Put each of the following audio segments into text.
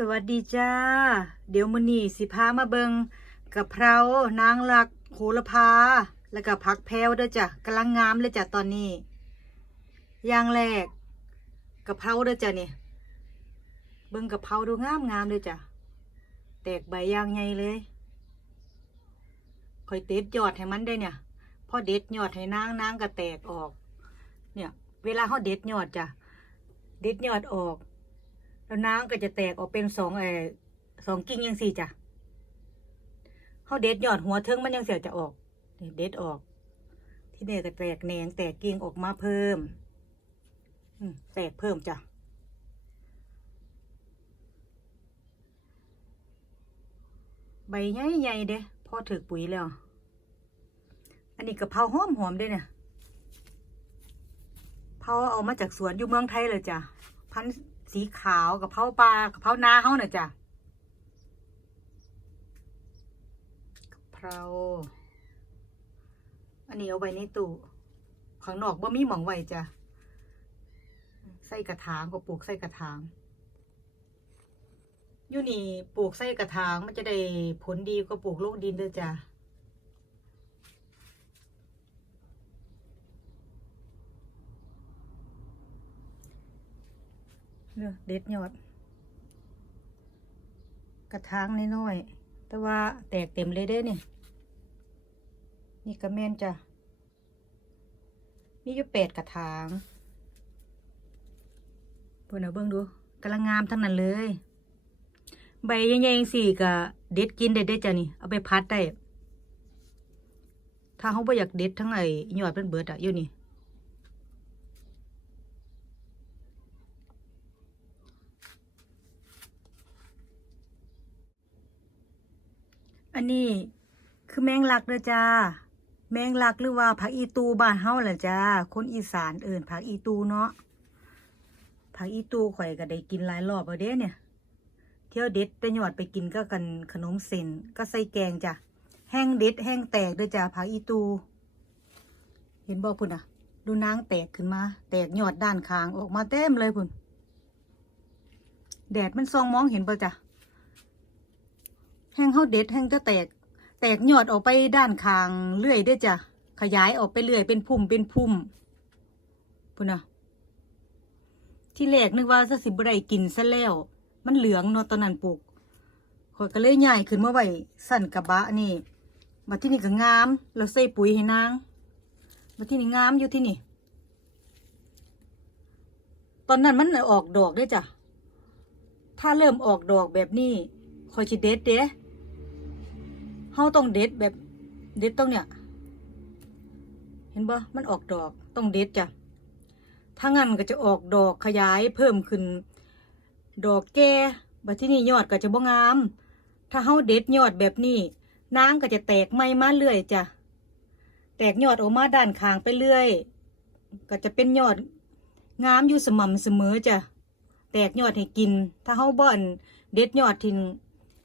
สวัสดีจ้า เดี๋ยวมื้อนี้สิพามาเบิงกะเพรานางหลักโหระพา แล้วก็ผักแพรวด้อจ้ะกำลังงามเลยจ้ะตอนนี้ อย่างแรกกะเพราด้อจ้ะนี่เบิงกะเพราดูงามงามเลยจ้ะแตกใบยางใหญ่เลยคอยเด็ดยอดให้มันได้เนี่ยพอเด็ดยอดให้นางนางก็แตกออก เนี่ย เวลาเขาเด็ดยอดจ้ะเด็ดยอดออก แล้วน้ำก็จะแตกออกเป็นสองเออสองกิ่งยังสี่จ้ะเขาเด็ดยอดหัวเทิงมันยังเสียจะออกเด็ดออก ที่เนี่ยก็แตกแหนงแตกกิ่งออกมาเพิ่มอืมแตกเพิ่มจ้ะใบใหญ่ๆเด้พอถือปุ๋ยแล้ว อันนี้กะเพราหอมหอมๆเด้เนี่ยเพราเอามาจากสวนอยู่เมืองไทยเลยจ้ะพันธุ์ สีขาวกับเพราปลากับเพรานาเฮาน่ะจ้ะกะเพราอันนี้เอาไว้ในตู้ข้างนอกบ่มีหมองไว้จ้ะใส่กระถางก็ปลูกใส่กระถางอยู่นี่ปลูกใส่กระถางมันจะได้ผลดีกว่าปลูกลงดินเด้อจ้ะ เด็ดยอด กระถางน้อยๆแต่ว่าแตกเต็มเลยเด้เนี่ยนี่กระแมนจ้ะมีอยู่แปดกระถางเพื่อนเอาเบิ่งดูกำลังงามทั้งนั้นเลย ใบใหญ่ๆสี่ก็เด็ดกินได้เด้จ้ะนี่เอาไปพัดได้ถ้าเขาบ่อยากเด็ดทั้งไอ้ยอดเป็นเบิดอะอยู่นี่ อันนี้คือแมงลักเด้อจ้า แมงลักหรือว่าผักอีตูบ้านเฮาแหละจ้า คนอีสานเอิ่นผักอีตูเนาะ ผักอีตูข่อยก็ได้กินหลายรอบแล้วเด้เนี่ย เที่ยวเด็ดไปหยอดไปกินก็กันขนมเส้นก็ใส่แกงจ้ะ แห้งเด็ดแห้งแตกเด้อจ้าผักอีตู เห็นบ่พุ่นอะ ดูนางแตกขึ้นมา แตกยอดด้านข้างออกมาเต็มเลยพุ่น แดดมันส่องมองเห็นป่ะจ้ะ แห้งเฮาเด็ดแห้งจะแตก แตกยอดออกไปด้านข้างเรื่อยเด้จ้ะ ขยายออกไปเรื่อยเป็นพุ่มเป็นพุ่มพุ่นนะที่แรกนึกว่าสิบได้กินซะแล้ว มันเหลืองเนาะตอนนั้นปลูกข่อยก็เลยย้ายขึ้นเมาไว้สั่นกระบะนี่มาที่นี่ก็งาม เราใส่ปุ๋ยให้นางมาที่นี่งามอยู่ที่นี่ ตอนนั้นมันออกดอกด้วยจ้ะ ถ้าเริ่มออกดอกแบบนี้คอยสิเด็ดเด้ เฮาต้องเด็ดแบบเด็ดตรงเนี้ยเห็นบ่มันออกดอกต้องเด็ดจ้ะถ้างั้นก็จะออกดอกขยายเพิ่มขึ้น ดอกแก่บัดที่นี่ยอดก็จะบ่งาม ถ้าเฮาเด็ดยอดแบบนี้นางก็จะแตกใหม่มาเรื่อยจ้ะแตกยอดออกมาด้านข้างไปเรื่อย ก็จะเป็นยอดงามอยู่สม่ำเสมอจ้ะแตกยอดให้กิน ถ้าเฮาบ่อนเด็ดยอดทิ้ง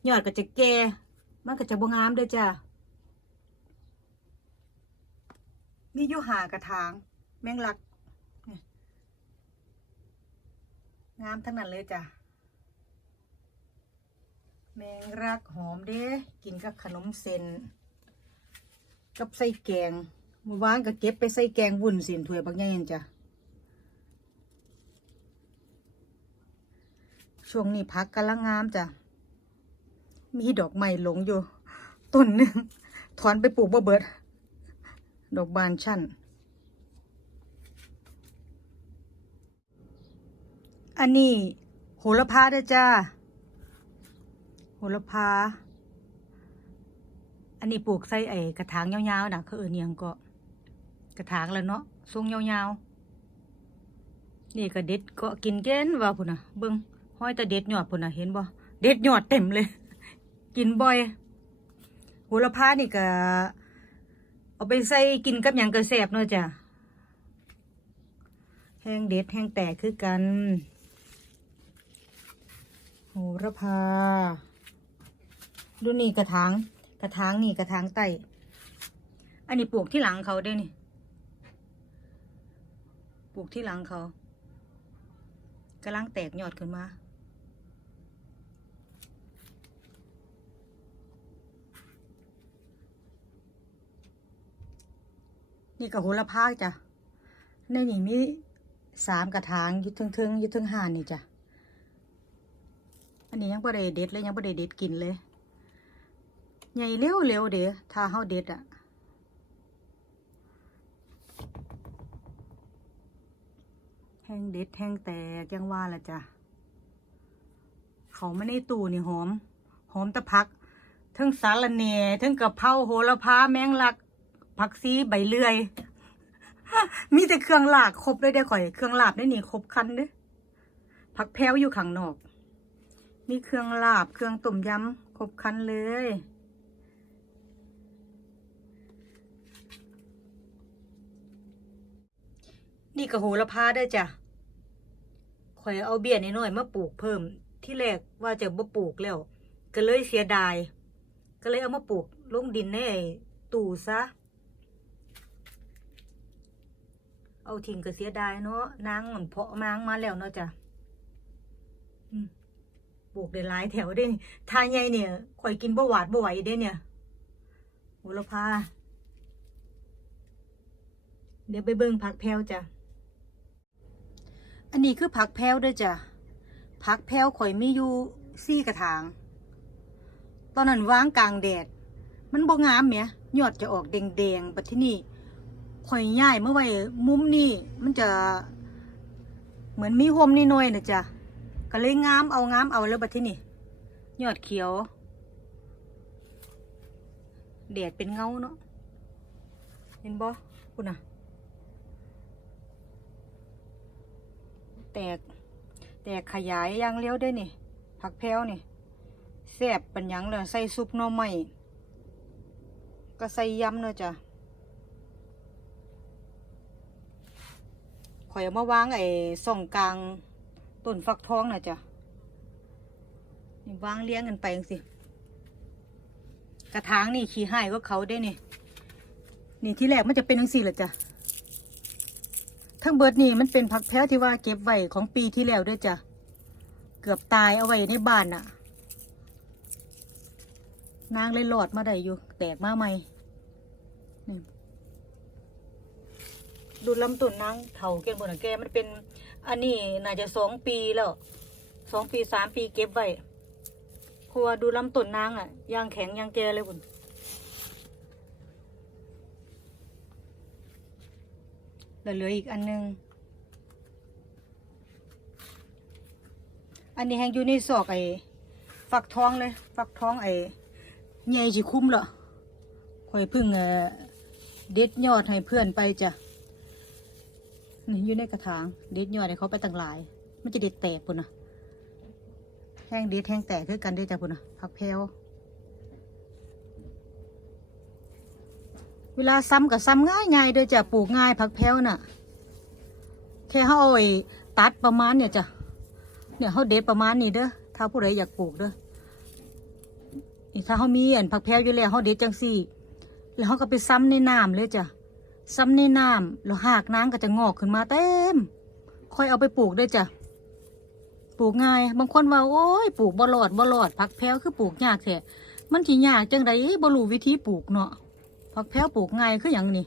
ยอดก็จะแก่ มันก็จะบงามเด้อจ้ะมีอยู่หากระถาง แมงลักงามทั้งนั้นเลยจ้ะ แมงรักหอมเด้กินกับขนมเส้นกับใส่แกงเมื่อวานก็เก็บไปใส่แกงวุ้นเส้นถ้วยบักใหญ่นั่นจ้ะช่วงนี้พักกำลังงามจ้ะ มีดอกไม้หลงอยู่ ต้นหนึ่งถอนไปปลูกบ่เบิด ดอกบานชั่น อันนี้โหระพาด้อจ้า โหระพา อันนี้ปลูกใส่ไอ้กระถางยาวๆนะเขาเอิ้นหยังก็ กระถางแล้วเนาะทรงยาวๆ นี่ก็เด็ดก็กินเก้นว่าพุ่นนะเบิ่งห้อยแต่เด็ดหยอดพุ่นนะเห็นบ่ เด็ดหยอดเต็มเลย กินบ่อยโหระพานี่ก็เอาไปใส่กินกับหยังก็แซ่บเนาะจ้ะแห้งเด็ดแห้งแตกคือกัน โหระพา ดูนี่กระถางกระถางนี่กระถางไตอันนี้ปลูกที่หลังเขาด้นี่ปลูกที่หลังเขากำลังแตกยอดขึ้นมา นี่กับโหระพาจ้ะในนี่มีสามกระถางอยุดทึงๆอยุดทึงหานนี่จ้ะอันนี้ยังบ่ได้เด็ดเลยยังบ่ได้เด็ดกินเลยใหญ่เร็วเร็วเด้อถ้าเฮาเด็ดอะแห้งเด็ดแห้งแตกยังว่าละจ้ะเขาไม่ในตู้นี่หอม หอมแตะพักทั้งสารเนทั้งกะเพราโหระพาแมงลัก ผักซีใบเลื่อย มีแต่เครื่องหลากครบเลยเด้อข่อย เครื่องหลาบได้นี่ครบคันเด้อผักแพ้วอยู่ข้างนอก มีเครื่องลาบ เครื่องต้มยำครบคันเลย นี่กระโหระพาได้จ้ะข่อยเอาเบี้ยน้อยๆมาปลูกเพิ่ม ที่แรกว่าจะบ่ปลูกแล้ว ก็เลยเสียดาย ก็เลยเอามาปลูกลงดินในตู้ซะ เอาทิ้งก็เสียดายเนาะนางมันเพาะนางมาแล้วเนาะจ้ะอืมปลูกได้หลายแถวเด้ทาใหญ่เนี่ยข่อยกินบ่หวาดบ่ไหวเด้เนี่ยโหระพาเดี๋ยวไปเบิ่งผักแพวจ้ะ อันนี้คือผักแพวด้วยจ้ะ ผักแพวข่อยมีอยู่สี่กระถาง ตอนนั้นวางกลางแดด มันบ่งามแหมยอดจะออกแดงๆปัดที่นี่ ข่อยย้ายเมื่อไว้มุมนี่มันจะ เหมือนมีโฮมนิดหน่อยนะจ้ะก็เลยงามเอางามเอาแล้วบัดที่นี่ยอดเขียวแดดเป็นเงาเนาะเห็นบ่คุณน่ะ แตก แตกขยายยางเลี้ยวได้นี่ ผักแพรวนี่แซ่บปัญญังเลยใส่ซุปหน่อไม้ก็ใส่ยำเนอะจ้ะ ข่อยเอามาวางไอ้ส่องกลางต้นฟักทองนะจ้ะนี่วางเลี้ยงกันไปจังสิกระถางนี่ขี้หายก็เขาได้นี่ นี่ที่แรกมันจะเป็นจังสี่แหละจ้ะทั้งเบิดนี่มันเป็นผักแพ้ที่ว่าเก็บไว้ของปีที่แล้วด้วยจ้ะเกือบตายเอาไว้ในบ้านน่ะ นางเลยหลอดมาได้อยู่แตกมาใหม่นี่ ดูลำต้นนางเถาแกงบนแกมันเป็น อันนี้น่าจะสองปีแล้วสองปีสามปีเก็บไว้เพราะว่าดูลำต้นนางอะยางแข็งยางแกเลยคุณเหลืออีกอันนึง อันนี้แหงอยู่ในซอกไอ้ฟักทองเลย ฟักทองไอ้ใหญ่สิคุ้มเหรอข่อยพึ่งเอ่อเด็ดยอดให้เพื่อนไปจ้ะ นี่อยู่ในกระถางเด็ดยอดให้เขาไปตั้งหลาย มันจะเด็ดแตกปุ่นนะแห้งเด็ดแห้งแตกคือกันเด้อจ้ะปุ่นนะผักแพรวเวลาซ้ำกับซ้ำง่ายง่ายเด้อจ้ะปลูกง่ายผักแพ้วน่ะ แค่เขาเอาไอ้ตัดประมาณเนี่ยจ้ะเนี่ยเขาเด็ดประมาณนี้เด้อถ้าผู้ใดอยากปลูกเด้อนี่ถ้าเขามีอันผักแพ้วอยู่แล้วเขาเด็ดจังสี่ แล้วเขาก็ไปซ้ำในน้ำเลยจ้ะ ซ้ำในน้ำแล้วหากน้ำก็จะงอกขึ้นมาเต็มค่อยเอาไปปลูกเด้จ้ะปลูกง่าย บางคนว่าโอ้ยปลูกบ่รอดบ่รอดผักแพ้วคือปลูกยากแท้มันสิยากจังไดบรูวิธีปลูกเนาะผักแพ้วปลูกง่ายคืออย่างนี้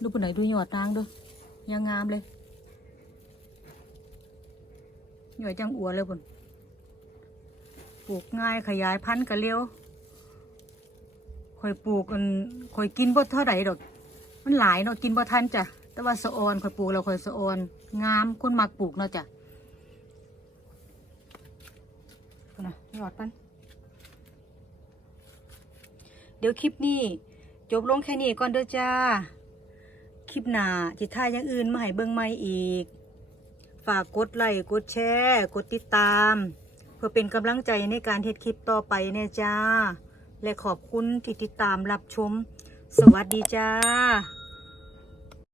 ดูปนไหนดูหยอดนางดูยังงามเลยหยอดจังอัวเลยปุ่นปลูกง่ายขยายพันธุ์กันเร็วข่อยปลูกอันข่อยกินบ่เท่าไหร่ดอก มันหลายเนาะกินบ่ทันจ้ะแต่ว่าสะออนข่อยปลูกแล้วข่อยสะออน งามคนมักปลูกเนาะจ้ะนะหยอดปันเดี๋ยวคลิปนี้ จบลงแค่นี้ก่อนเด้อจ้า คลิปหน้าจิท่ายอย่างอื่นมาให้เบิ่งใหม่อีก ฝากกดไลค์กดแชร์กดติดตาม เพื่อเป็นกำลังใจในการเฮ็ดคลิปต่อไปเนี่ยจ้า และขอบคุณที่ติดตามรับชม สวัสดีจ้า